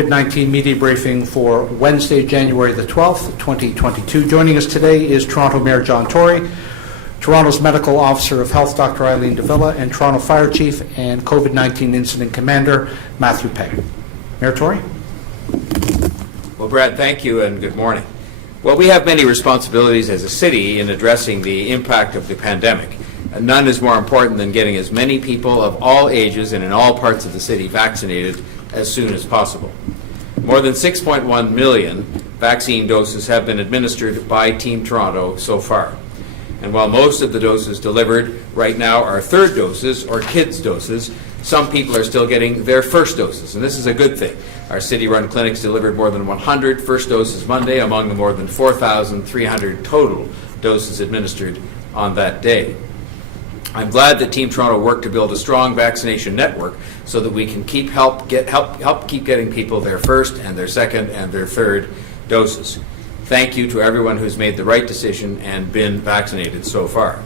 COVID-19 media briefing for Wednesday, January the 12th, 2022. Joining us today is Toronto Mayor John Tory, Toronto's Medical Officer of Health, Dr. Eileen and Toronto Fire Chief and COVID-19 Incident Commander Matthew Pegg. Mayor Tory. Well, Brad, thank you and good morning. Well, we have many responsibilities as a city in addressing the impact of the pandemic. None is more important than getting as many people of all ages and in all parts of the city vaccinated as soon as possible. More than 6.1 million vaccine doses have been administered by Team Toronto so far. And while most of the doses delivered right now are third doses or kids' doses, some people are still getting their first doses, and this is a good thing. Our city-run clinics delivered more than 100 first doses Monday, among the more than 4,300 total doses administered on that day. I'm glad that Team Toronto worked to build a strong vaccination network so that we can help keep getting people their first and their second and their third doses. Thank you to everyone who's made the right decision and been vaccinated so far.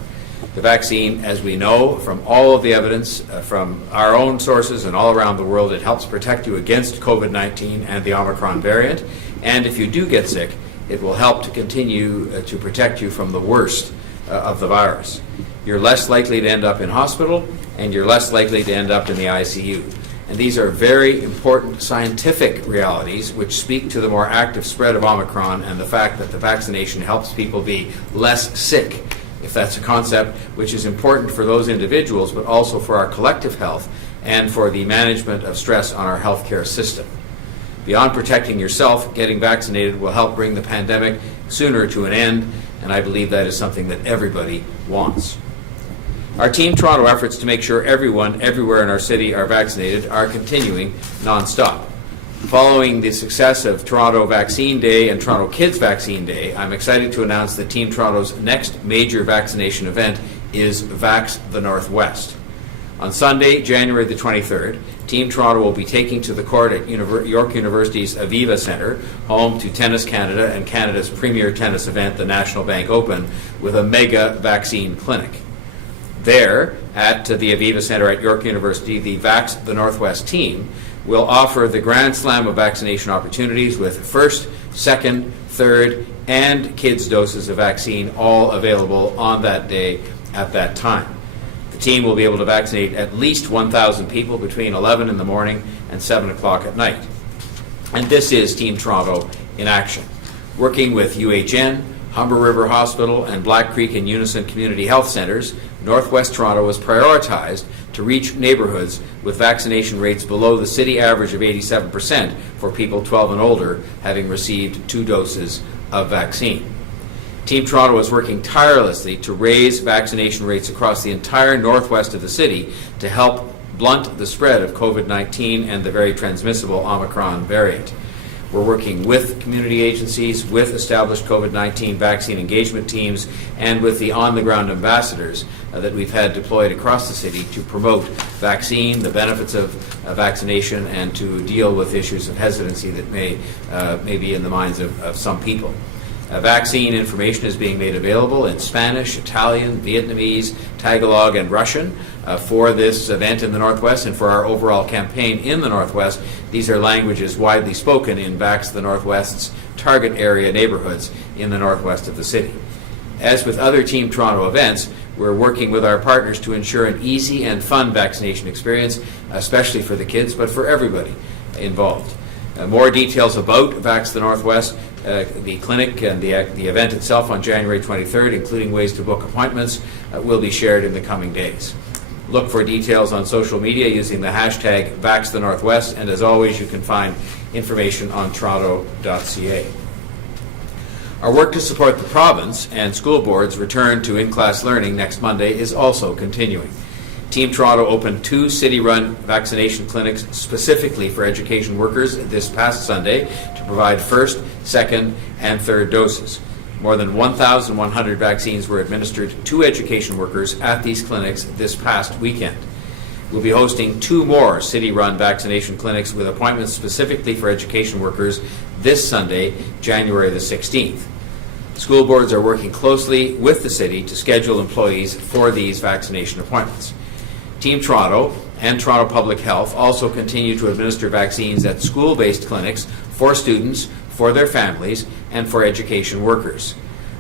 The vaccine, as we know from all of the evidence from our own sources and all around the world, it helps protect you against COVID-19 and the Omicron variant. And if you do get sick, it will help to continue to protect you from the worst of the virus. You're less likely to end up in hospital, and you're less likely to end up in the ICU. And these are very important scientific realities which speak to the more active spread of Omicron and the fact that the vaccination helps people be less sick, if that's a concept which is important for those individuals, but also for our collective health and for the management of stress on our healthcare system. Beyond protecting yourself, getting vaccinated will help bring the pandemic sooner to an end, and I believe that is something that everybody wants. Our Team Toronto efforts to make sure everyone, everywhere in our city are vaccinated are continuing non-stop. Following the success of Toronto Vaccine Day and Toronto Kids Vaccine Day, I'm excited to announce that Team Toronto's next major vaccination event is Vax the Northwest. On Sunday, January the 23rd, Team Toronto will be taking to the court at York University's Aviva Centre, home to Tennis Canada and Canada's premier tennis event, the National Bank Open, with a mega vaccine clinic. There, at the Aviva Centre at York University, the Vax the Northwest team will offer the Grand Slam of vaccination opportunities with first, second, third, and kids' doses of vaccine all available on that day at that time. The team will be able to vaccinate at least 1,000 people between 11 in the morning and 7 o'clock at night. And this is Team Toronto in action, working with UHN, Humber River Hospital, and Black Creek and Unison Community Health Centres. Northwest Toronto was prioritized to reach neighbourhoods with vaccination rates below the city average of 87% for people 12 and older having received 2 doses of vaccine. Team Toronto is working tirelessly to raise vaccination rates across the entire northwest of the city to help blunt the spread of COVID-19 and the very transmissible Omicron variant. We're working with community agencies, with established COVID-19 vaccine engagement teams, and with the on-the-ground ambassadors that we've had deployed across the city to promote vaccine, the benefits of vaccination, and to deal with issues of hesitancy that may be in the minds of some people. Vaccine information is being made available in Spanish, Italian, Vietnamese, Tagalog, and Russian for this event in the Northwest and for our overall campaign in the Northwest. These are languages widely spoken in Vax the Northwest's target area neighbourhoods in the northwest of the city. As with other Team Toronto events, we're working with our partners to ensure an easy and fun vaccination experience, especially for the kids, but for everybody involved. More details about Vax the Northwest, the clinic and the event itself on January 23rd, including ways to book appointments, will be shared in the coming days. Look for details on social media using the hashtag Vax the Northwest, and as always, you can find information on toronto.ca. Our work to support the province and school boards' return to in-class learning next Monday is also continuing. Team Toronto opened 2 city-run vaccination clinics specifically for education workers this past Sunday to provide first, second, and third doses. More than 1,100 vaccines were administered to education workers at these clinics this past weekend. We'll be hosting 2 more city-run vaccination clinics with appointments specifically for education workers this Sunday, January the 16th. School boards are working closely with the city to schedule employees for these vaccination appointments. Team Toronto and Toronto Public Health also continue to administer vaccines at school-based clinics for students, for their families, and for education workers.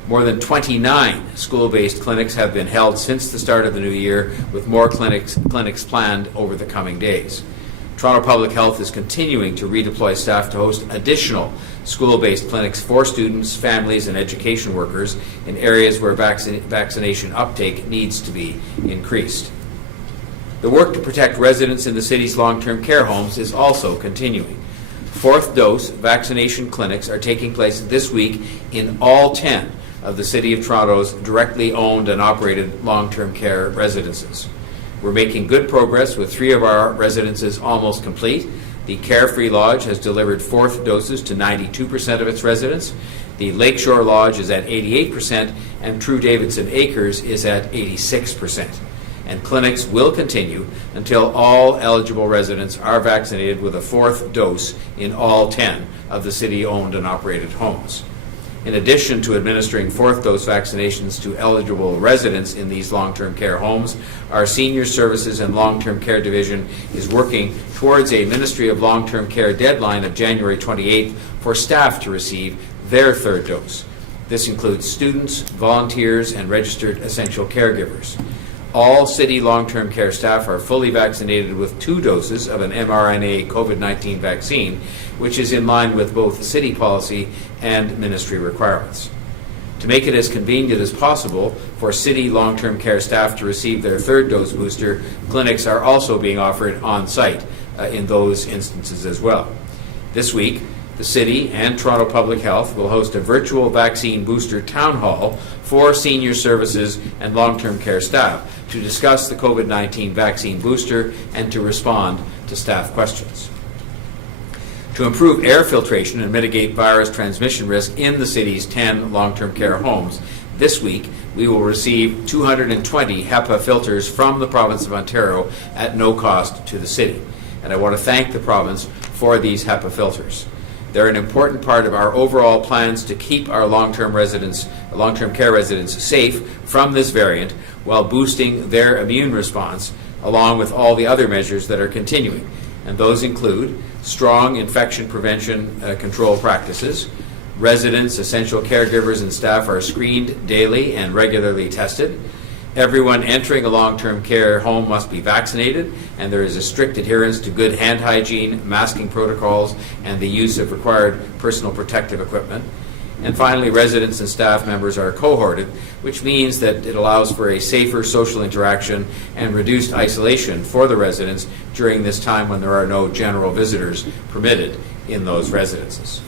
More than 29 school-based clinics have been held since the start of the new year, with more clinics planned over the coming days. Toronto Public Health is continuing to redeploy staff to host additional school-based clinics for students, families, and education workers in areas where vaccination uptake needs to be increased. The work to protect residents in the city's long-term care homes is also continuing. Fourth dose vaccination clinics are taking place this week in all 10 of the City of Toronto's directly owned and operated long-term care residences. We're making good progress with 3 of our residences almost complete. The Carefree Lodge has delivered fourth doses to 92% of its residents. The Lakeshore Lodge is at 88%, and True Davidson Acres is at 86%. And clinics will continue until all eligible residents are vaccinated with a fourth dose in all 10 of the city-owned and operated homes. In addition to administering fourth dose vaccinations to eligible residents in these long-term care homes, our Senior Services and Long-Term Care Division is working towards a Ministry of Long-Term Care deadline of January 28th for staff to receive their third dose. This includes students, volunteers, and registered essential caregivers. All city long-term care staff are fully vaccinated with 2 doses of an mRNA COVID-19 vaccine, which is in line with both city policy and ministry requirements. To make it as convenient as possible for city long-term care staff to receive their third dose booster, clinics are also being offered on-site in those instances as well. This week, the City and Toronto Public Health will host a virtual vaccine booster town hall for senior services and long-term care staff to discuss the COVID-19 vaccine booster and to respond to staff questions. To improve air filtration and mitigate virus transmission risk in the city's 10 long-term care homes, this week we will receive 220 HEPA filters from the province of Ontario at no cost to the city. And I want to thank the province for these HEPA filters. They're an important part of our overall plans to keep our long-term care residents safe from this variant while boosting their immune response, along with all the other measures that are continuing. And those include strong infection prevention control practices. Residents, essential caregivers, and staff are screened daily and regularly tested. Everyone entering a long-term care home must be vaccinated, and there is a strict adherence to good hand hygiene, masking protocols, and the use of required personal protective equipment. And finally, residents and staff members are cohorted, which means that it allows for a safer social interaction and reduced isolation for the residents during this time when there are no general visitors permitted in those residences.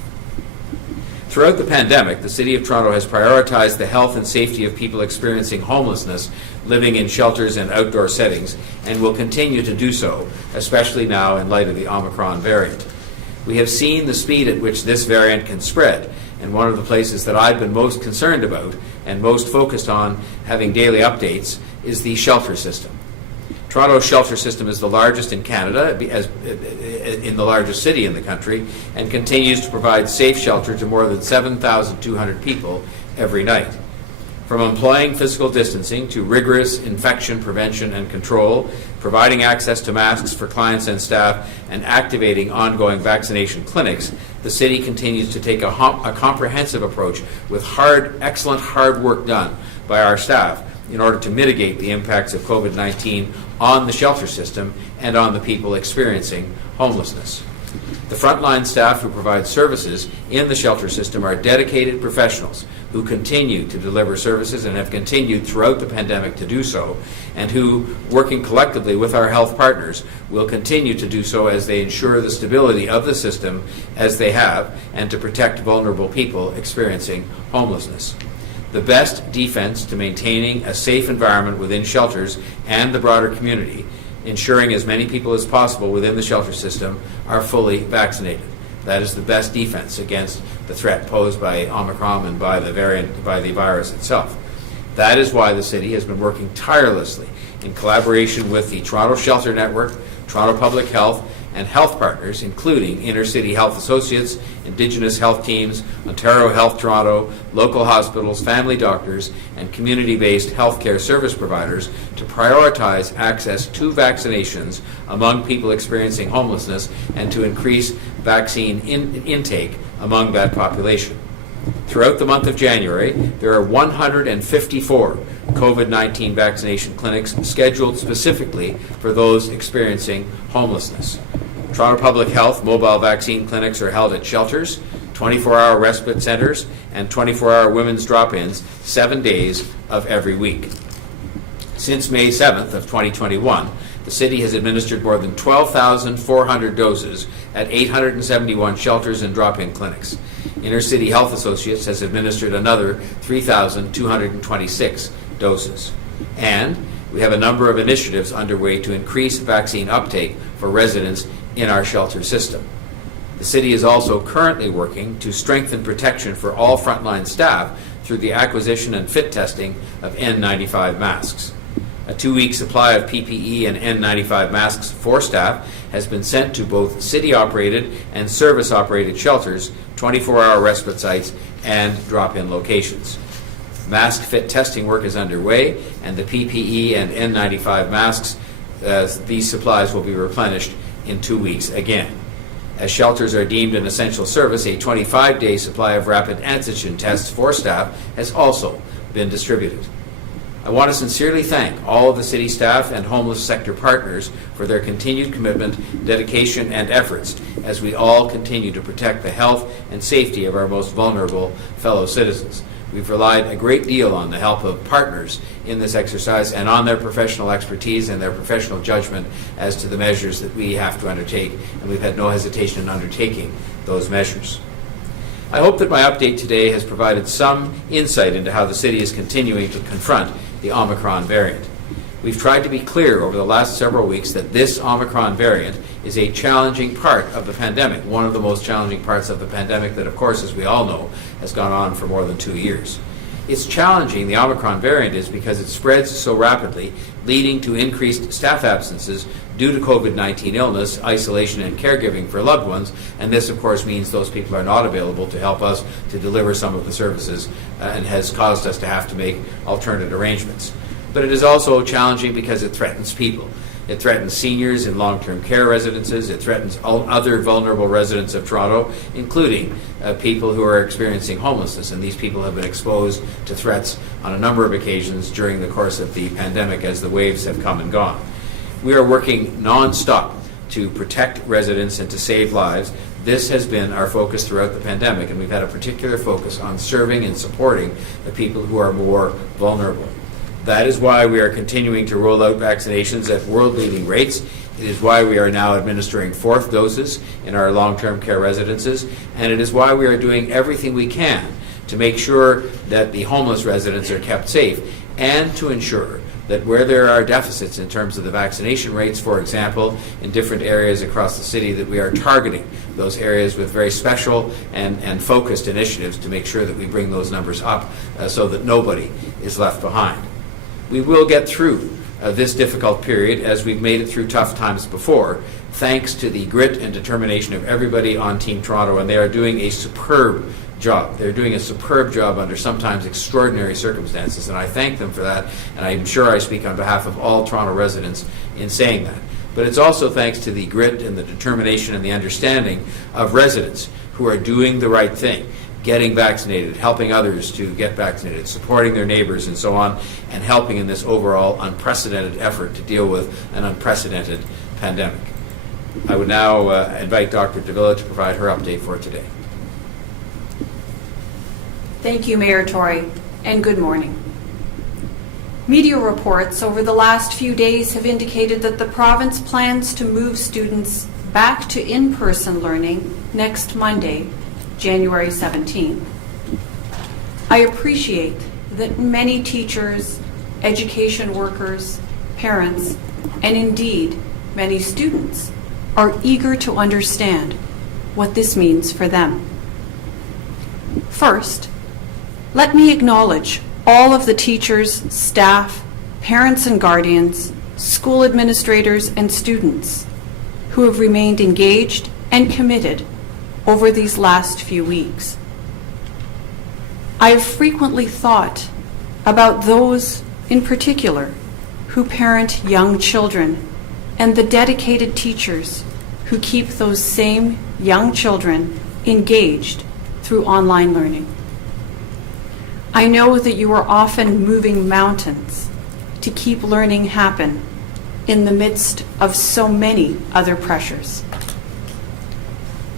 Throughout the pandemic, the City of Toronto has prioritized the health and safety of people experiencing homelessness, living in shelters and outdoor settings, and will continue to do so, especially now in light of the Omicron variant. We have seen the speed at which this variant can spread, and one of the places that I've been most concerned about and most focused on having daily updates is the shelter system. Toronto's shelter system is the largest in Canada, in the largest city in the country, and continues to provide safe shelter to more than 7,200 people every night. From employing physical distancing to rigorous infection prevention and control, providing access to masks for clients and staff, and activating ongoing vaccination clinics, the city continues to take a comprehensive approach with excellent hard work done by our staff in order to mitigate the impacts of COVID-19 on the shelter system and on the people experiencing homelessness. The frontline staff who provide services in the shelter system are dedicated professionals who continue to deliver services and have continued throughout the pandemic to do so, and who, working collectively with our health partners, will continue to do so as they ensure the stability of the system as they have, and to protect vulnerable people experiencing homelessness. The best defense to maintaining a safe environment within shelters and the broader community, ensuring as many people as possible within the shelter system are fully vaccinated. That is the best defense against the threat posed by Omicron and by the virus itself. That is why the city has been working tirelessly in collaboration with the Toronto Shelter Network, Toronto Public Health, and health partners, including Inner-City Health Associates, Indigenous health teams, Ontario Health Toronto, local hospitals, family doctors, and community-based healthcare service providers to prioritize access to vaccinations among people experiencing homelessness and to increase vaccine intake among that population. Throughout the month of January, there are 154 COVID-19 vaccination clinics scheduled specifically for those experiencing homelessness. Toronto Public Health mobile vaccine clinics are held at shelters, 24-hour respite centres, and 24-hour women's drop-ins 7 days of every week. Since May 7th of 2021, the city has administered more than 12,400 doses at 871 shelters and drop-in clinics. Inner-City Health Associates has administered another 3,226 doses. And we have a number of initiatives underway to increase vaccine uptake for residents in our shelter system. The city is also currently working to strengthen protection for all frontline staff through the acquisition and fit testing of N95 masks. A 2-week supply of PPE and N95 masks for staff has been sent to both city-operated and service-operated shelters, 24-hour respite sites, and drop-in locations. Mask fit testing work is underway, and the PPE and N95 masks, these supplies will be replenished in 2 weeks again. As shelters are deemed an essential service, a 25-day supply of rapid antigen tests for staff has also been distributed. I want to sincerely thank all of the city staff and homeless sector partners for their continued commitment, dedication, and efforts as we all continue to protect the health and safety of our most vulnerable fellow citizens. We've relied a great deal on the help of partners in this exercise and on their professional expertise and their professional judgment as to the measures that we have to undertake, and we've had no hesitation in undertaking those measures. I hope that my update today has provided some insight into how the city is continuing to confront the Omicron variant. We've tried to be clear over the last several weeks that this Omicron variant is a challenging part of the pandemic, one of the most challenging parts of the pandemic that, of course, as we all know, has gone on for more than 2 years. It's challenging, the Omicron variant is, because it spreads so rapidly, leading to increased staff absences due to COVID-19 illness, isolation, and caregiving for loved ones, and this, of course, means those people are not available to help us to deliver some of the services and has caused us to have to make alternate arrangements. But it is also challenging because it threatens people. It threatens seniors in long-term care residences. It threatens all other vulnerable residents of Toronto, including people who are experiencing homelessness. And these people have been exposed to threats on a number of occasions during the course of the pandemic as the waves have come and gone. We are working non-stop to protect residents and to save lives. This has been our focus throughout the pandemic, and we've had a particular focus on serving and supporting the people who are more vulnerable. That is why we are continuing to roll out vaccinations at world-leading rates. It is why we are now administering 4th doses in our long-term care residences, and it is why we are doing everything we can to make sure that the homeless residents are kept safe and to ensure that where there are deficits in terms of the vaccination rates, for example, in different areas across the city, that we are targeting those areas with very special and focused initiatives to make sure that we bring those numbers up so that nobody is left behind. We will get through this difficult period, as we've made it through tough times before, thanks to the grit and determination of everybody on Team Toronto, and they are doing a superb job. They're doing a superb job under sometimes extraordinary circumstances, and I thank them for that, and I'm sure I speak on behalf of all Toronto residents in saying that. But it's also thanks to the grit and the determination and the understanding of residents who are doing the right thing, getting vaccinated, helping others to get vaccinated, supporting their neighbors and so on, and helping in this overall unprecedented effort to deal with an unprecedented pandemic. I would now invite Dr. Davila to provide her update for today. Thank you, Mayor Tory, and good morning. Media reports over the last few days have indicated that the province plans to move students back to in-person learning next Monday, January 17th. I appreciate that many teachers, education workers, parents, and indeed many students are eager to understand what this means for them. First, let me acknowledge all of the teachers, staff, parents and guardians, school administrators, and students who have remained engaged and committed over these last few weeks. I have frequently thought about those in particular who parent young children and the dedicated teachers who keep those same young children engaged through online learning. I know that you are often moving mountains to keep learning happen in the midst of so many other pressures.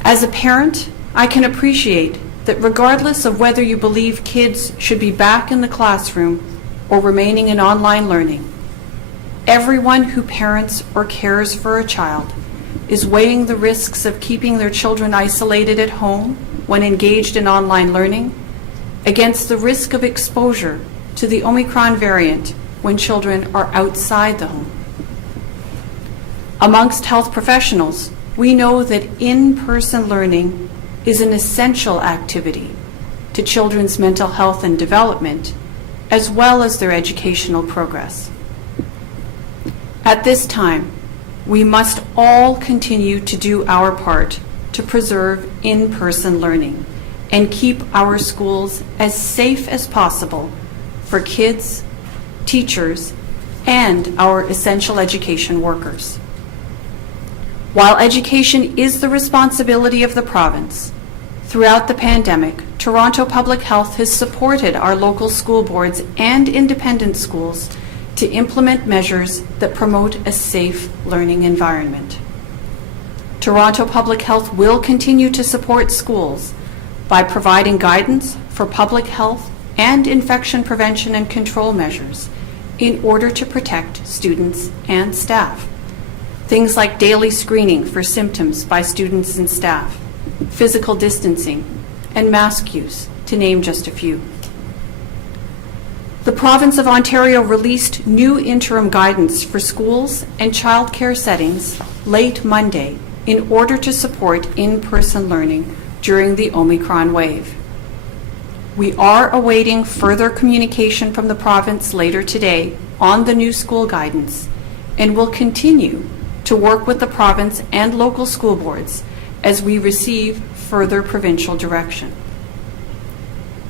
As a parent, I can appreciate that regardless of whether you believe kids should be back in the classroom or remaining in online learning, everyone who parents or cares for a child is weighing the risks of keeping their children isolated at home when engaged in online learning against the risk of exposure to the Omicron variant when children are outside the home. Amongst health professionals, we know that in-person learning is an essential activity to children's mental health and development, as well as their educational progress. At this time, we must all continue to do our part to preserve in-person learning and keep our schools as safe as possible for kids, teachers, and our essential education workers. While education is the responsibility of the province, throughout the pandemic, Toronto Public Health has supported our local school boards and independent schools to implement measures that promote a safe learning environment. Toronto Public Health will continue to support schools by providing guidance for public health and infection prevention and control measures in order to protect students and staff. Things like daily screening for symptoms by students and staff, physical distancing, and mask use, to name just a few. The Province of Ontario released new interim guidance for schools and childcare settings late Monday in order to support in-person learning during the Omicron wave. We are awaiting further communication from the province later today on the new school guidance and will continue to work with the province and local school boards as we receive further provincial direction.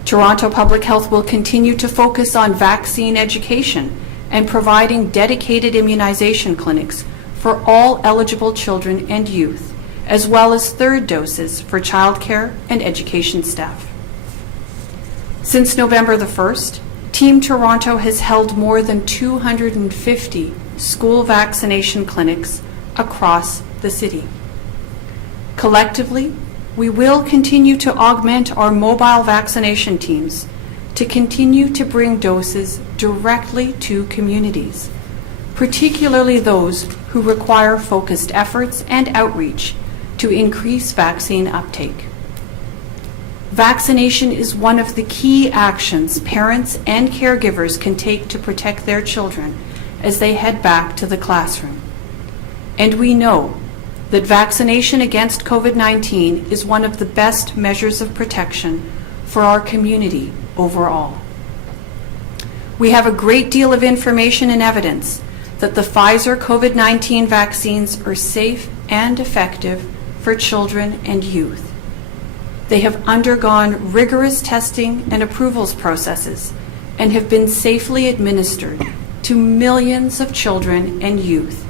Toronto Public Health will continue to focus on vaccine education and providing dedicated immunization clinics for all eligible children and youth, as well as third doses for childcare and education staff. Since November the 1st, Team Toronto has held more than 250 school vaccination clinics across the city. Collectively, we will continue to augment our mobile vaccination teams to continue to bring doses directly to communities, particularly those who require focused efforts and outreach to increase vaccine uptake. Vaccination is one of the key actions parents and caregivers can take to protect their children as they head back to the classroom. And we know that vaccination against COVID-19 is one of the best measures of protection for our community overall. We have a great deal of information and evidence that the Pfizer COVID-19 vaccines are safe and effective for children and youth. They have undergone rigorous testing and approvals processes and have been safely administered to millions of children and youth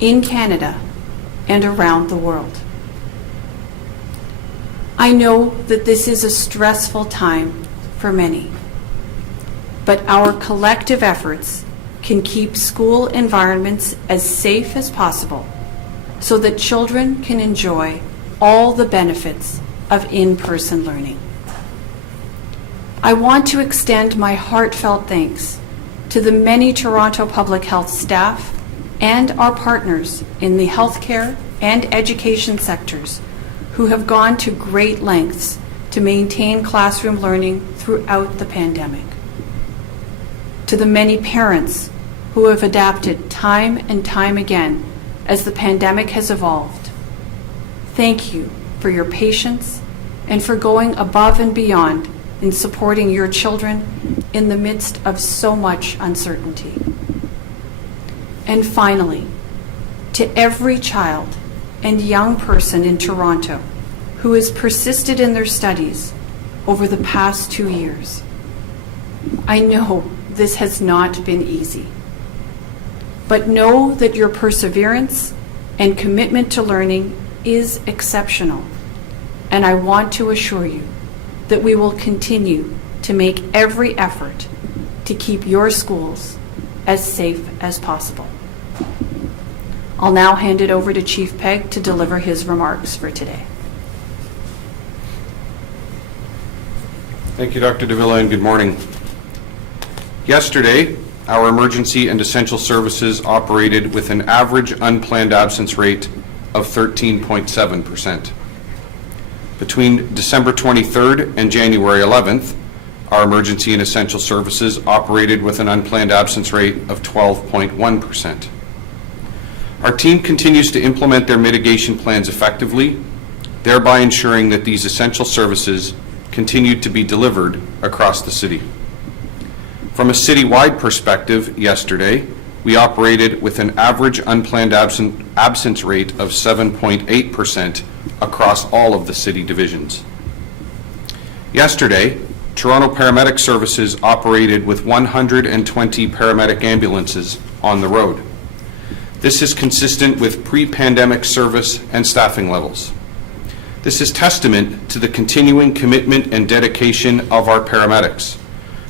in Canada and around the world. I know that this is a stressful time for many, but our collective efforts can keep school environments as safe as possible so that children can enjoy all the benefits of in-person learning. I want to extend my heartfelt thanks to the many Toronto Public Health staff and our partners in the healthcare and education sectors who have gone to great lengths to maintain classroom learning throughout the pandemic. To the many parents who have adapted time and time again as the pandemic has evolved, thank you for your patience and for going above and beyond in supporting your children in the midst of so much uncertainty. And finally, to every child and young person in Toronto who has persisted in their studies over the past 2 years. I know this has not been easy, but know that your perseverance and commitment to learning is exceptional, and I want to assure you that we will continue to make every effort to keep your schools as safe as possible. I'll now hand it over to Chief Pegg to deliver his remarks for today. Thank you, Dr. Davila, and good morning. Yesterday, our emergency and essential services operated with an average unplanned absence rate of 13.7%. Between December 23rd and January 11th, our emergency and essential services operated with an unplanned absence rate of 12.1%. Our team continues to implement their mitigation plans effectively, thereby ensuring that these essential services continue to be delivered across the city. From a citywide perspective, yesterday, we operated with an average unplanned absence rate of 7.8% across all of the city divisions. Yesterday, Toronto Paramedic Services operated with 120 paramedic ambulances on the road. This is consistent with pre-pandemic service and staffing levels. This is testament to the continuing commitment and dedication of our paramedics,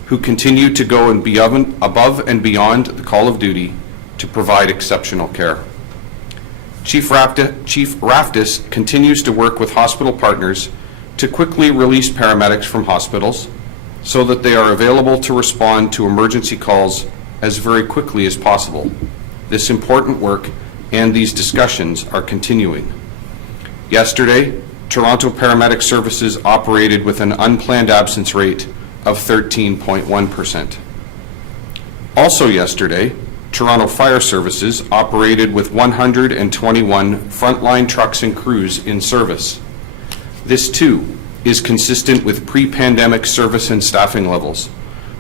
who continue to go above and beyond the call of duty to provide exceptional care. Chief Raftis continues to work with hospital partners to quickly release paramedics from hospitals so that they are available to respond to emergency calls as very quickly as possible. This important work and these discussions are continuing. Yesterday, Toronto Paramedic Services operated with an unplanned absence rate of 13.1%. Also yesterday, Toronto Fire Services operated with 121 frontline trucks and crews in service. This too is consistent with pre-pandemic service and staffing levels,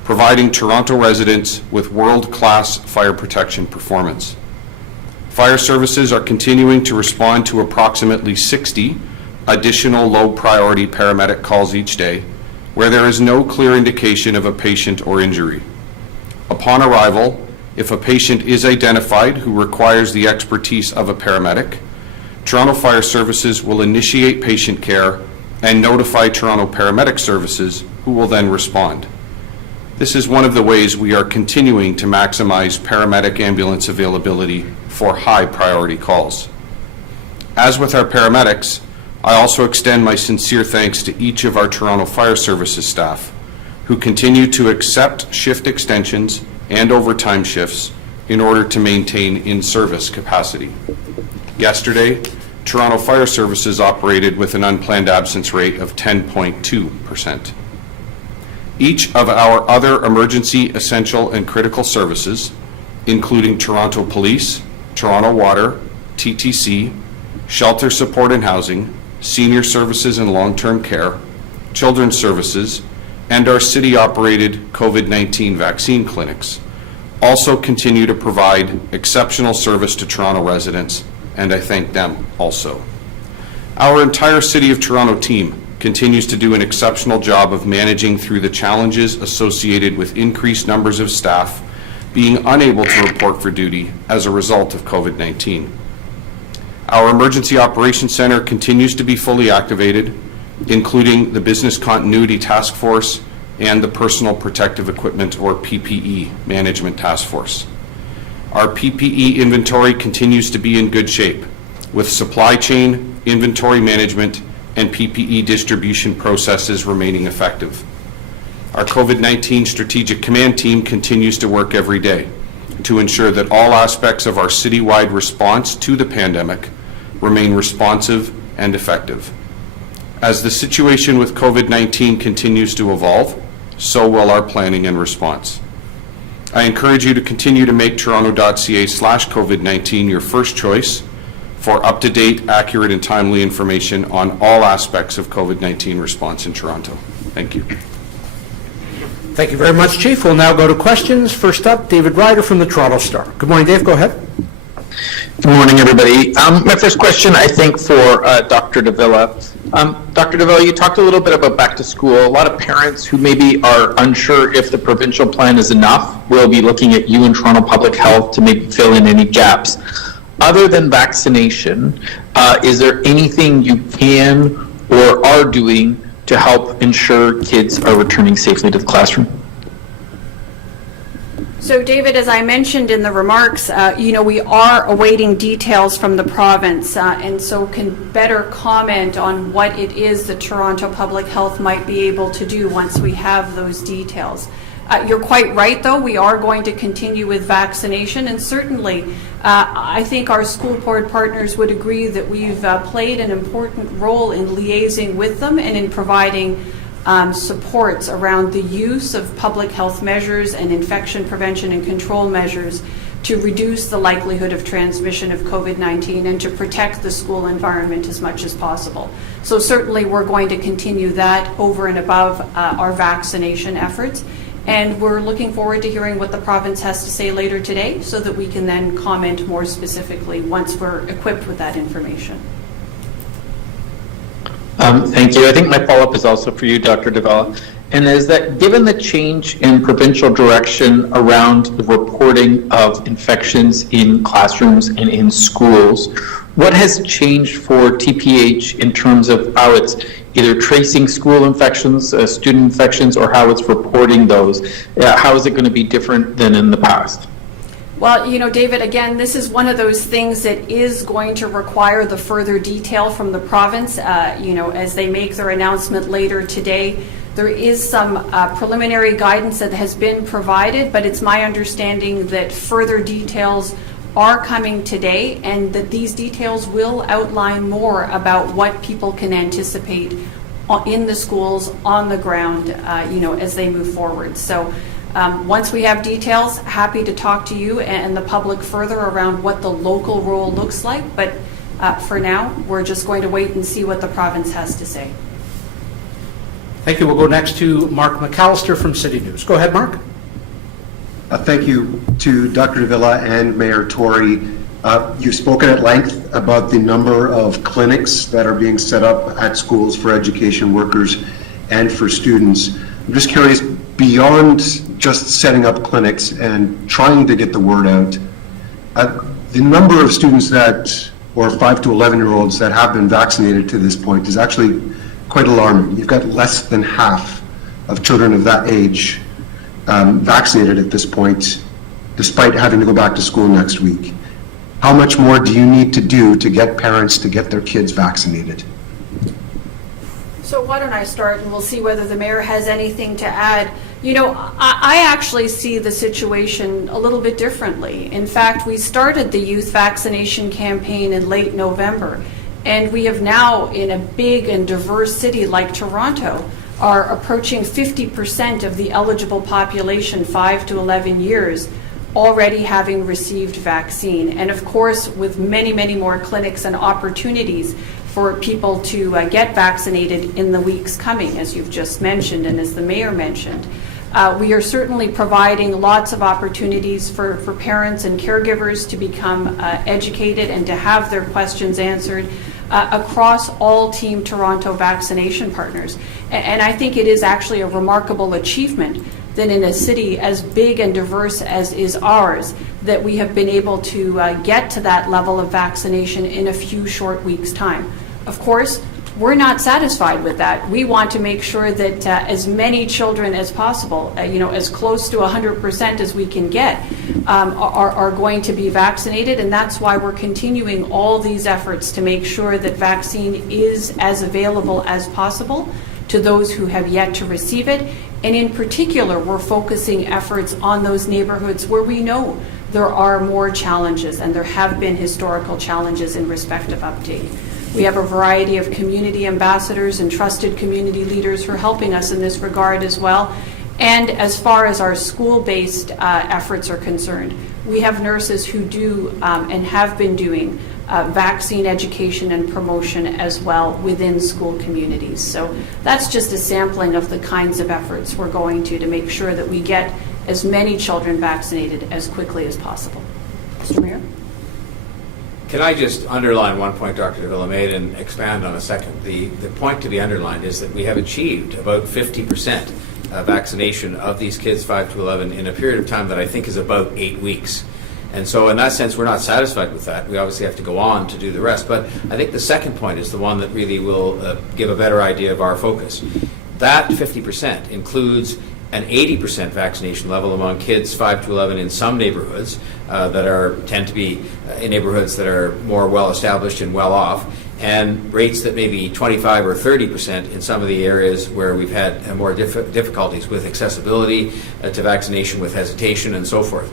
providing Toronto residents with world-class fire protection performance. Fire services are continuing to respond to approximately 60 additional low-priority paramedic calls each day, where there is no clear indication of a patient or injury. Upon arrival, if a patient is identified who requires the expertise of a paramedic, Toronto Fire Services will initiate patient care and notify Toronto Paramedic Services, who will then respond. This is one of the ways we are continuing to maximize paramedic ambulance availability for high-priority calls. As with our paramedics, I also extend my sincere thanks to each of our Toronto Fire Services staff who continue to accept shift extensions and overtime shifts in order to maintain in-service capacity. Yesterday, Toronto Fire Services operated with an unplanned absence rate of 10.2%. Each of our other emergency, essential, and critical services, including Toronto Police, Toronto Water, TTC, Shelter Support and Housing, Senior Services and Long-Term Care, Children's Services, and our city-operated COVID-19 vaccine clinics, also continue to provide exceptional service to Toronto residents, and I thank them also. Our entire City of Toronto team continues to do an exceptional job of managing through the challenges associated with increased numbers of staff being unable to report for duty as a result of COVID-19. Our Emergency Operations Center continues to be fully activated, including the Business Continuity Task Force and the Personal Protective Equipment, or PPE, Management Task Force. Our PPE inventory continues to be in good shape, with supply chain, inventory management, and PPE distribution processes remaining effective. Our COVID-19 Strategic Command Team continues to work every day to ensure that all aspects of our citywide response to the pandemic remain responsive and effective. As the situation with COVID-19 continues to evolve, so will our planning and response. I encourage you to continue to make toronto.ca/COVID-19 your first choice for up-to-date, accurate, and timely information on all aspects of COVID-19 response in Toronto. Thank you. Thank you very much, Chief. We'll now go to questions. First up, David Ryder from the Toronto Star. Good morning, Dave. Go ahead. Good morning, everybody. My first question, I think, for Dr. Davila. Dr. Davila, you talked a little bit about back to school. A lot of parents who maybe are unsure if the provincial plan is enough will be looking at you in Toronto Public Health to maybe fill in any gaps. Other than vaccination, is there anything you can or are doing to help ensure kids are returning safely to the classroom? So, David, as I mentioned in the remarks, we are awaiting details from the province, and so can better comment on what it is that Toronto Public Health might be able to do once we have those details. You're quite right, though. We are going to continue with vaccination, and certainly I think our school board partners would agree that we've played an important role in liaising with them and in providing supports around the use of public health measures and infection prevention and control measures to reduce the likelihood of transmission of COVID-19 and to protect the school environment as much as possible. So certainly we're going to continue that over and above our vaccination efforts. And we're looking forward to hearing what the province has to say later today so that we can then comment more specifically once we're equipped with that information. Thank you. I think my follow-up is also for you, Dr. Davila, and is that given the change in provincial direction around the reporting of infections in classrooms and in schools, what has changed for TPH in terms of how it's either tracing school infections, student infections, or how it's reporting those? How is it going to be different than in the past? Well, David, again, this is one of those things that is going to require the further detail from the province, as they make their announcement later today. There is some preliminary guidance that has been provided, but it's my understanding that further details are coming today and that these details will outline more about what people can anticipate in the schools on the ground, as they move forward. So once we have details, happy to talk to you and the public further around what the local role looks like. But for now, we're just going to wait and see what the province has to say. Thank you. We'll go next to Mark McAllister from City News. Go ahead, Mark. Thank you to Dr. Davila and Mayor Tory. You've spoken at length about the number of clinics that are being set up at schools for education workers and for students. I'm just curious, beyond just setting up clinics and trying to get the word out, the number of students or 5 to 11-year-olds that have been vaccinated to this point is actually quite alarming. You've got less than half of children of that age vaccinated at this point, despite having to go back to school next week. How much more do you need to do to get parents to get their kids vaccinated? So why don't I start and we'll see whether the mayor has anything to add. I actually see the situation a little bit differently. In fact, we started the youth vaccination campaign in late November, and we have now, in a big and diverse city like Toronto, are approaching 50% of the eligible population 5 to 11 years already having received vaccine. And of course, with many, many more clinics and opportunities for people to get vaccinated in the weeks coming, as you've just mentioned and as the mayor mentioned. We are certainly providing lots of opportunities for parents and caregivers to become educated and to have their questions answered across all Team Toronto vaccination partners. And I think it is actually a remarkable achievement that in a city as big and diverse as is ours, that we have been able to get to that level of vaccination in a few short weeks' time. Of course, we're not satisfied with that. We want to make sure that as many children as possible, as close to 100% as we can get, are going to be vaccinated, and that's why we're continuing all these efforts to make sure that vaccine is as available as possible to those who have yet to receive it. And in particular, we're focusing efforts on those neighborhoods where we know there are more challenges, and there have been historical challenges in respect of uptake. We have a variety of community ambassadors and trusted community leaders who are helping us in this regard as well. And as far as our school-based efforts are concerned, we have nurses who do and have been doing vaccine education and promotion as well within school communities. So that's just a sampling of the kinds of efforts we're going to make sure that we get as many children vaccinated as quickly as possible. Mr. Mayor? Can I just underline one point Dr. Davila made and expand on a second? The point to be underlined is that we have achieved about 50% vaccination of these kids 5 to 11 in a period of time that I think is about 8 weeks. And so in that sense, we're not satisfied with that. We obviously have to go on to do the rest. But I think the second point is the one that really will give a better idea of our focus. That 50% includes an 80% vaccination level among kids 5 to 11 in some neighborhoods that tend to be in neighborhoods that are more well established and well off, and rates that may be 25 or 30% in some of the areas where we've had more difficulties with accessibility to vaccination, with hesitation and so forth.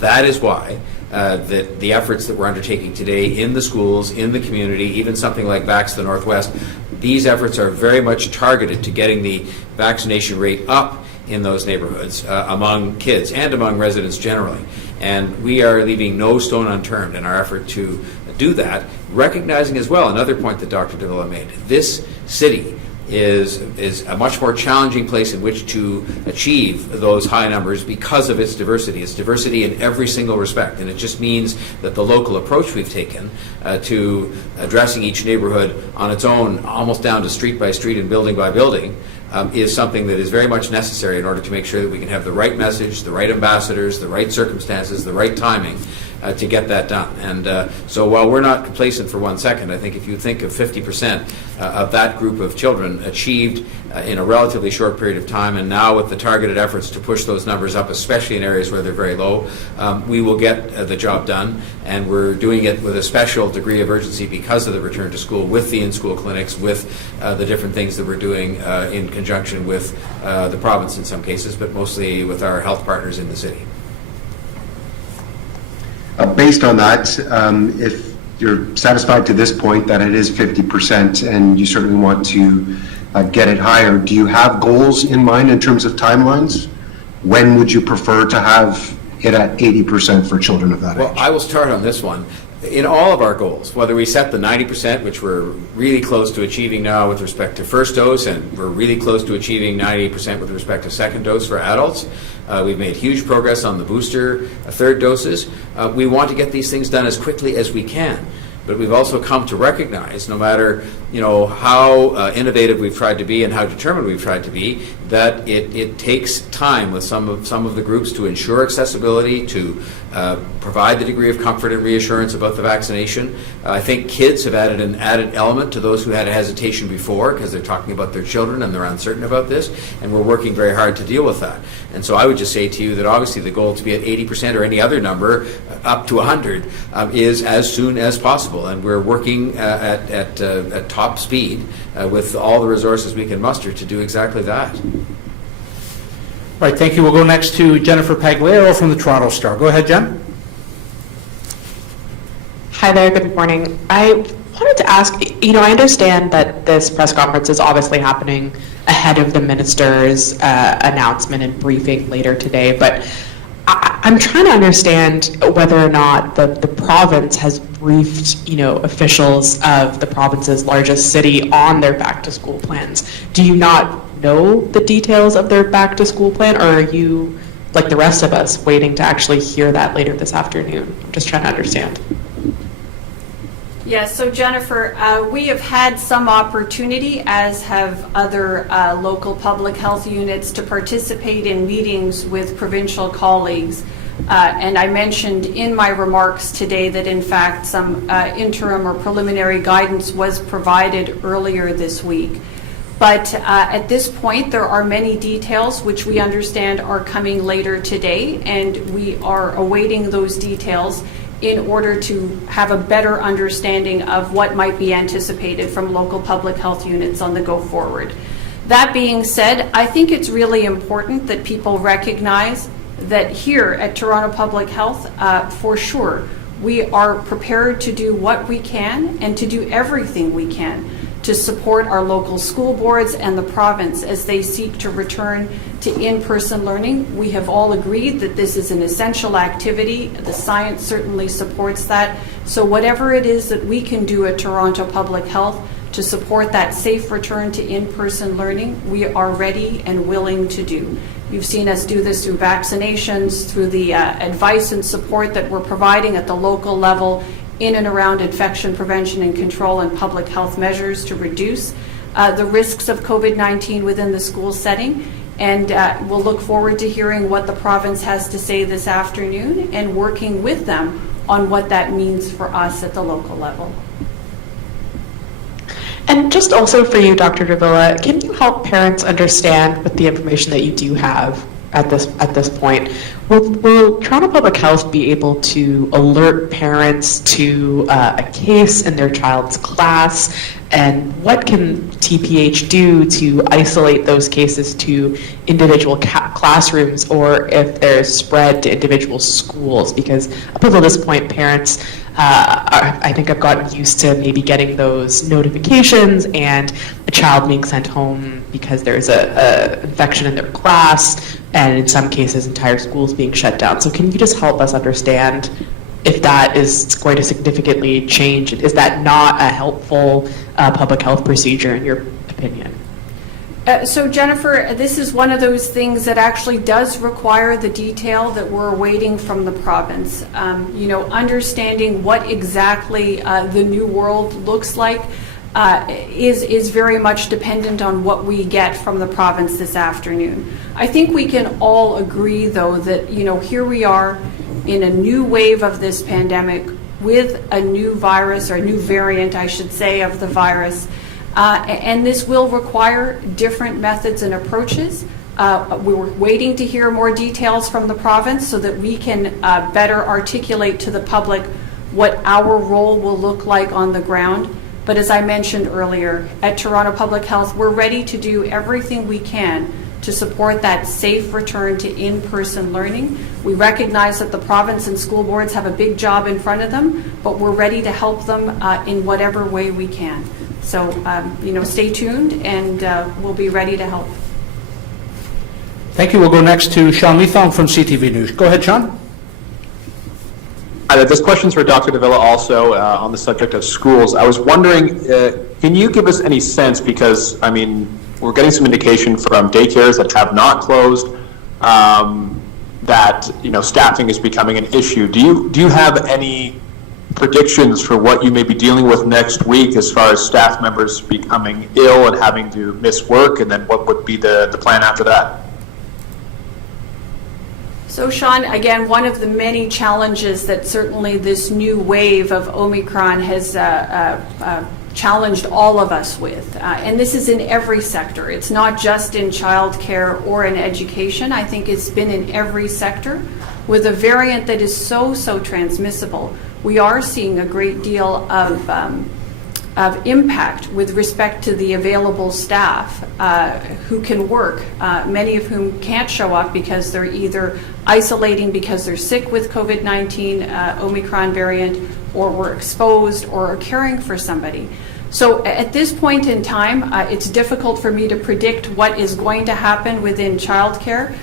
That is why the efforts that we're undertaking today in the schools, in the community, even something like Vax the Northwest, these efforts are very much targeted to getting the vaccination rate up in those neighborhoods among kids and among residents generally. And we are leaving no stone unturned in our effort to do that, recognizing as well another point that Dr. Davila made. This city is a much more challenging place in which to achieve those high numbers because of its diversity. It's diversity in every single respect, and it just means that the local approach we've taken to addressing each neighborhood on its own, almost down to street by street and building by building, is something that is very much necessary in order to make sure that we can have the right message, the right ambassadors, the right circumstances, the right timing to get that done. And so while we're not complacent for 1 second, I think if you think of 50% of that group of children achieved in a relatively short period of time, and now with the targeted efforts to push those numbers up, especially in areas where they're very low, we will get the job done. And we're doing it with a special degree of urgency because of the return to school, with the in-school clinics, with the different things that we're doing in conjunction with the province in some cases, but mostly with our health partners in the city. Based on that, if you're satisfied to this point that it is 50% and you certainly want to get it higher, do you have goals in mind in terms of timelines? When would you prefer to have it at 80% for children of that age? Well, I will start on this one. In all of our goals, whether we set the 90%, which we're really close to achieving now with respect to first dose, and we're really close to achieving 90% with respect to second dose for adults, we've made huge progress on the booster third doses. We want to get these things done as quickly as we can. But we've also come to recognize, no matter how innovative we've tried to be and how determined we've tried to be, that it takes time with some of the groups to ensure accessibility, to provide the degree of comfort and reassurance about the vaccination. I think kids have added an added element to those who had a hesitation before, because they're talking about their children and they're uncertain about this, and we're working very hard to deal with that. And so I would just say to you that obviously the goal to be at 80% or any other number up to 100 is as soon as possible, and we're working at top speed with all the resources we can muster to do exactly that. All right, thank you. We'll go next to Jennifer Pagliaro from the Toronto Star. Go ahead, Jen. Hi there, good morning. I wanted to ask, I understand that this press conference is obviously happening ahead of the minister's announcement and briefing later today, but I'm trying to understand whether or not the province has briefed, officials of the province's largest city on their back-to-school plans. Do you not know the details of their back-to-school plan, or are you, like the rest of us, waiting to actually hear that later this afternoon? I'm just trying to understand. Yes, so Jennifer, we have had some opportunity, as have other local public health units, to participate in meetings with provincial colleagues. And I mentioned in my remarks today that in fact some interim or preliminary guidance was provided earlier this week. But at this point, there are many details which we understand are coming later today, and we are awaiting those details in order to have a better understanding of what might be anticipated from local public health units on the go forward. That being said, I think it's really important that people recognize that here at Toronto Public Health, for sure, we are prepared to do what we can and to do everything we can to support our local school boards and the province as they seek to return to in-person learning. We have all agreed that this is an essential activity. The science certainly supports that. So whatever it is that we can do at Toronto Public Health to support that safe return to in-person learning, we are ready and willing to do. You've seen us do this through vaccinations, through the advice and support that we're providing at the local level in and around infection prevention and control and public health measures to reduce the risks of COVID-19 within the school setting. And we'll look forward to hearing what the province has to say this afternoon and working with them on what that means for us at the local level. And just also for you, Dr. Davila, can you help parents understand with the information that you do have at this point? Will Toronto Public Health be able to alert parents to a case in their child's class? And what can TPH do to isolate those cases to individual classrooms, or if there's spread to individual schools? Because up until this point, parents I think I've gotten used to maybe getting those notifications and a child being sent home because there's a infection in their class, and in some cases entire schools being shut down. So can you just help us understand if that is going to significantly change? Is that not a helpful public health procedure in your opinion? So Jennifer, this is one of those things that actually does require the detail that we're awaiting from the province. Understanding what exactly the new world looks like is very much dependent on what we get from the province this afternoon. I think we can all agree, though, that here we are in a new wave of this pandemic with a new virus, or a new variant, I should say, of the virus. And this will require different methods and approaches. We were waiting to hear more details from the province so that we can better articulate to the public what our role will look like on the ground. But as I mentioned earlier, at Toronto Public Health, we're ready to do everything we can to support that safe return to in-person learning. We recognize that the province and school boards have a big job in front of them, but we're ready to help them in whatever way we can. So, stay tuned, and we'll be ready to help. Thank you. We'll go next to Sean Leathong from CTV News. Go ahead, Sean. Hi there. This question's for Dr. Davila also on the subject of schools. I was wondering, can you give us any sense, because, we're getting some indication from daycares that have not closed that, staffing is becoming an issue. Do you have any predictions for what you may be dealing with next week as far as staff members becoming ill and having to miss work, and then what would be the plan after that? So Sean, again, one of the many challenges that certainly this new wave of Omicron has challenged all of us with, and this is in every sector. It's not just in childcare or in education. I think it's been in every sector. With a variant that is so transmissible, we are seeing a great deal of impact with respect to the available staff who can work, many of whom can't show up because they're either isolating because they're sick with COVID-19, Omicron variant, or were exposed or are caring for somebody. So at this point in time, it's difficult for me to predict what is going to happen within childcare.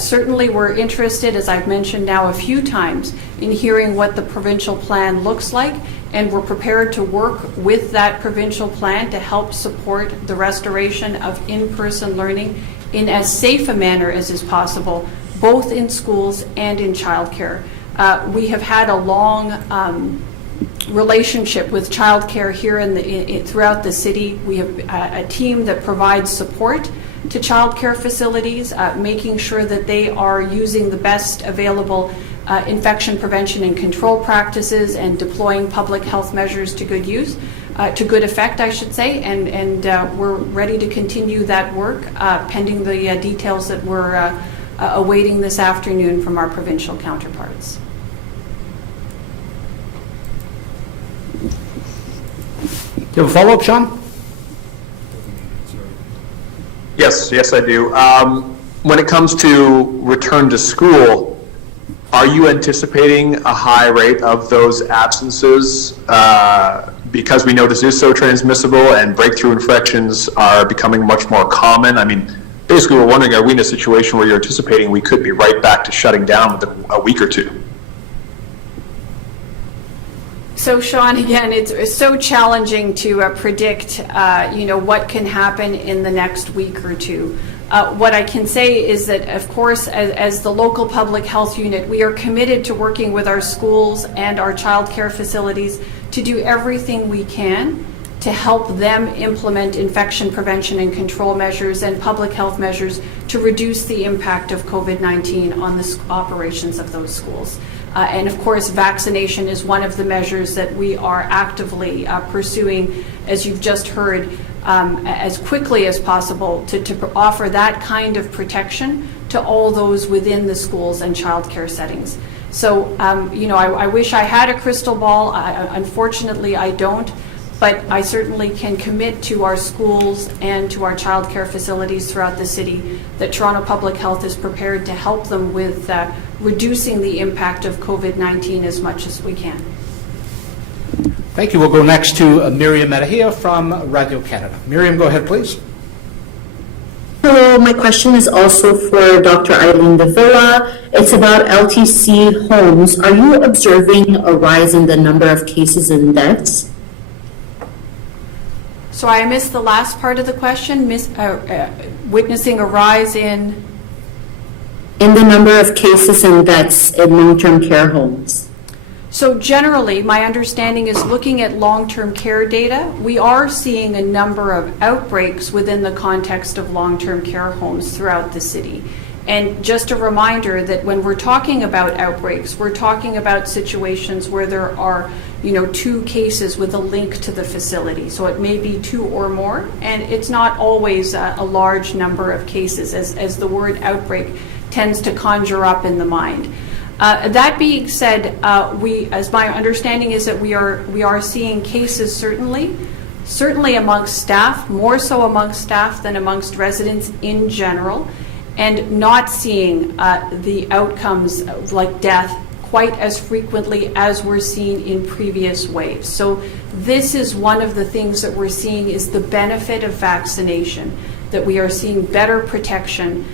Certainly we're interested, as I've mentioned now a few times, in hearing what the provincial plan looks like, and we're prepared to work with that provincial plan to help support the restoration of in-person learning in as safe a manner as is possible, both in schools and in childcare. We have had a long relationship with childcare here throughout the city. We have a team that provides support to childcare facilities, making sure that they are using the best available infection prevention and control practices and deploying public health measures to good use, to good effect, I should say, and we're ready to continue that work pending the details that we're awaiting this afternoon from our provincial counterparts. Do you have a follow-up, Sean? Yes, I do. When it comes to return to school, are you anticipating a high rate of those absences because we know this is so transmissible and breakthrough infections are becoming much more common? Basically, we're wondering, are we in a situation where you're anticipating we could be right back to shutting down within a week or two? So Sean, again, it's so challenging to predict, what can happen in the next week or two. What I can say is that, of course, as the local public health unit, we are committed to working with our schools and our child care facilities to do everything we can to help them implement infection prevention and control measures and public health measures to reduce the impact of COVID-19 on the operations of those schools. And of course, vaccination is one of the measures that we are actively pursuing, as you've just heard, as quickly as possible to offer that kind of protection to all those within the schools and childcare settings. So, I wish I had a crystal ball. Unfortunately, I don't. But I certainly can commit to our schools and to our childcare facilities throughout the city that Toronto Public Health is prepared to help them with reducing the impact of COVID-19 as much as we can. Thank you. We'll go next to Miriam Medahia from Radio Canada. Miriam, go ahead, please. Hello, my question is also for Dr. Eileen Davila. It's about LTC homes. Are you observing a rise in the number of cases and deaths? So I missed the last part of the question, witnessing a rise in the number of cases and deaths in long-term care homes. So generally, my understanding is looking at long-term care data, we are seeing a number of outbreaks within the context of long-term care homes throughout the city. And just a reminder that when we're talking about outbreaks, we're talking about situations where there are, 2 cases with a link to the facility. So it may be 2 or more, and it's not always a large number of cases, as the word outbreak tends to conjure up in the mind. That being said, as my understanding is that we are seeing cases certainly amongst staff, more so amongst staff than amongst residents in general, and not seeing the outcomes like death quite as frequently as we're seeing in previous waves. So this is one of the things that we're seeing is the benefit of vaccination, that we are seeing better protection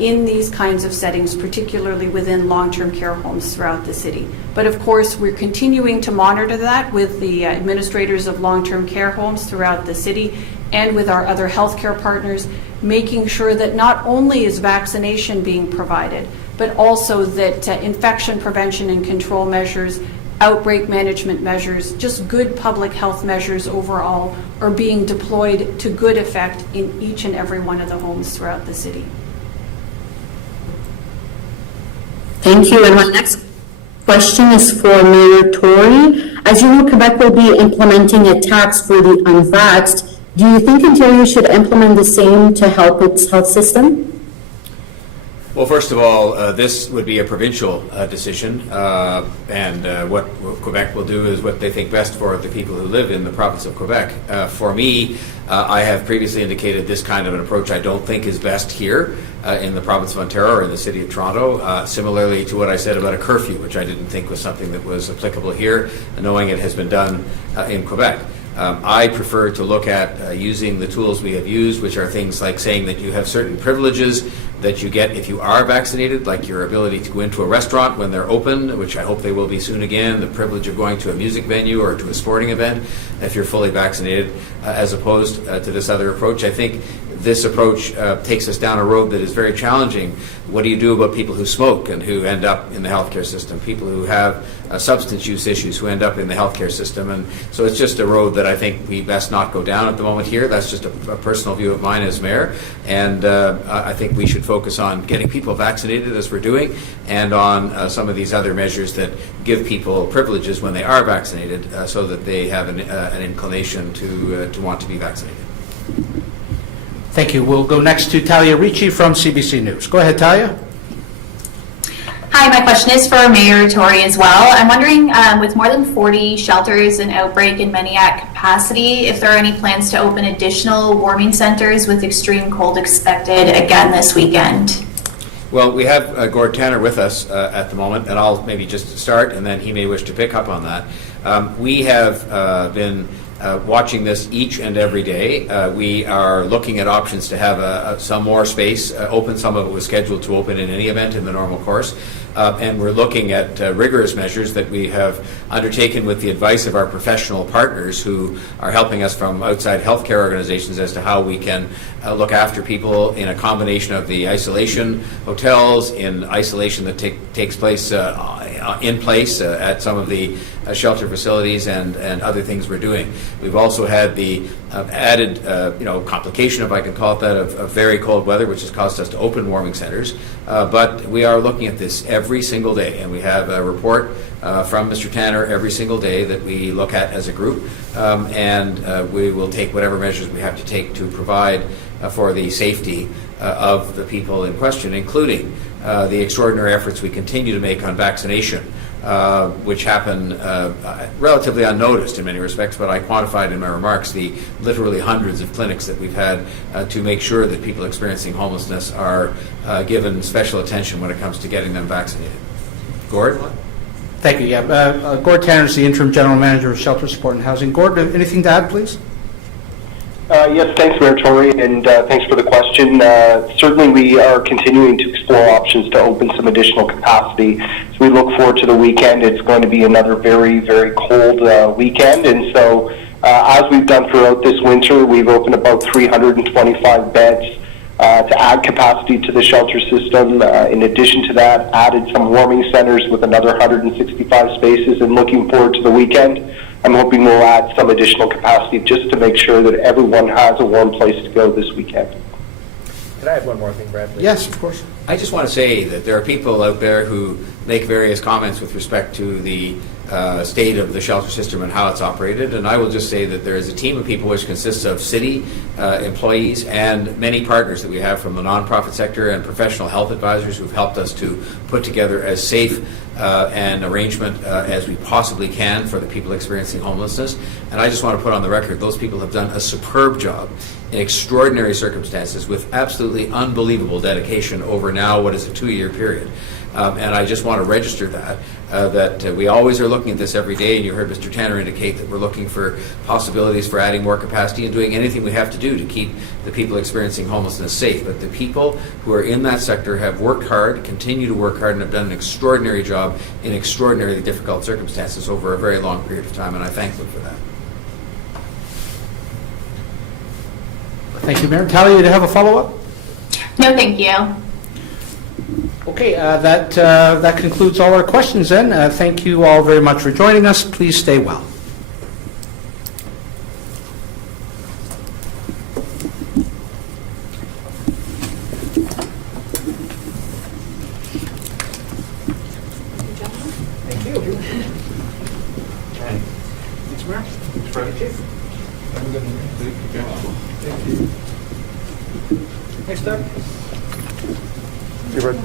in these kinds of settings, particularly within long-term care homes throughout the city. But of course, we're continuing to monitor that with the administrators of long-term care homes throughout the city and with our other healthcare partners, making sure that not only is vaccination being provided, but also that infection prevention and control measures, outbreak management measures, just good public health measures overall are being deployed to good effect in each and every one of the homes throughout the city. Thank you. And my next question is for Mayor Tory. As you know, Quebec will be implementing a tax for the unvaxxed. Do you think Ontario should implement the same to help its health system? Well, first of all, this would be a provincial decision, and what Quebec will do is what they think best for the people who live in the province of Quebec. For me, I have previously indicated this kind of an approach I don't think is best here in the province of Ontario or in the city of Toronto, similarly to what I said about a curfew, which I didn't think was something that was applicable here, knowing it has been done in Quebec. I prefer to look at using the tools we have used, which are things like saying that you have certain privileges that you get if you are vaccinated, like your ability to go into a restaurant when they're open, which I hope they will be soon again, the privilege of going to a music venue or to a sporting event if you're fully vaccinated, as opposed to this other approach. I think this approach takes us down a road that is very challenging. What do you do about people who smoke and who end up in the healthcare system? People who have substance use issues who end up in the healthcare system. And so it's just a road that I think we best not go down at the moment here. That's just a personal view of mine as mayor. And I think we should focus on getting people vaccinated, as we're doing, and on some of these other measures that give people privileges when they are vaccinated, so that they have an inclination to want to be vaccinated. Thank you. We'll go next to Talia Ricci from CBC News. Go ahead, Talia. Hi, my question is for Mayor Tory as well. I'm wondering, with more than 40 shelters in outbreak and many at capacity, if there are any plans to open additional warming centers with extreme cold expected again this weekend. Well, we have Gord Tanner with us at the moment, and I'll maybe just start, and then he may wish to pick up on that. We have been watching this each and every day. We are looking at options to have some more space open. Some of it was scheduled to open in any event in the normal course. and we're looking at rigorous measures that we have undertaken with the advice of our professional partners who are helping us from outside healthcare organizations as to how we can look after people in a combination of the isolation hotels, in isolation that takes place in place at some of the shelter facilities and other things we're doing. We've also had the added complication, if I can call it that, of very cold weather, which has caused us to open warming centers. But we are looking at this every single day, and we have a report from Mr. Tanner every single day that we look at as a group, and we will take whatever measures we have to take to provide for the safety of the people in question, including the extraordinary efforts we continue to make on vaccination, which happen relatively unnoticed in many respects, but I quantified in my remarks the literally hundreds of clinics that we've had to make sure that people experiencing homelessness are given special attention when it comes to getting them vaccinated. Gord? Thank you. Yeah, Gord Tanner is the interim general manager of Shelter Support and Housing. Gord, anything to add, please? Yes, thanks, Mayor Tory, and thanks for the question. Certainly, we are continuing to explore options to open some additional capacity. As we look forward to the weekend, it's going to be another very, very cold weekend, and so as we've done throughout this winter, we've opened about 325 beds to add capacity to the shelter system. In addition to that, added some warming centers with another 165 spaces, and looking forward to the weekend, I'm hoping we'll add some additional capacity just to make sure that everyone has a warm place to go this weekend. Can I add one more thing, Brad, please? Yes, of course. I just want to say that there are people out there who make various comments with respect to the state of the shelter system and how it's operated, and I will just say that there is a team of people which consists of city employees and many partners that we have from the nonprofit sector and professional health advisors who've helped us to put together as safe an arrangement as we possibly can for the people experiencing homelessness. And I just want to put on the record, those people have done a superb job in extraordinary circumstances with absolutely unbelievable dedication over now what is a 2-year period. And I just want to register that we always are looking at this every day, and you heard Mr. Tanner indicate that we're looking for possibilities for adding more capacity and doing anything we have to do to keep the people experiencing homelessness safe. But the people who are in that sector have worked hard, continue to work hard, and have done an extraordinary job in extraordinarily difficult circumstances over a very long period of time, and I thank them for that. Thank you, Mayor. Talia, do you have a follow-up? No, thank you. Okay, that concludes all our questions then. Thank you all very much for joining us. Please stay well. Thank you. Thanks, Mayor. Thanks, Brad. Have a good one. Thank you. Thanks, Doug. You ready?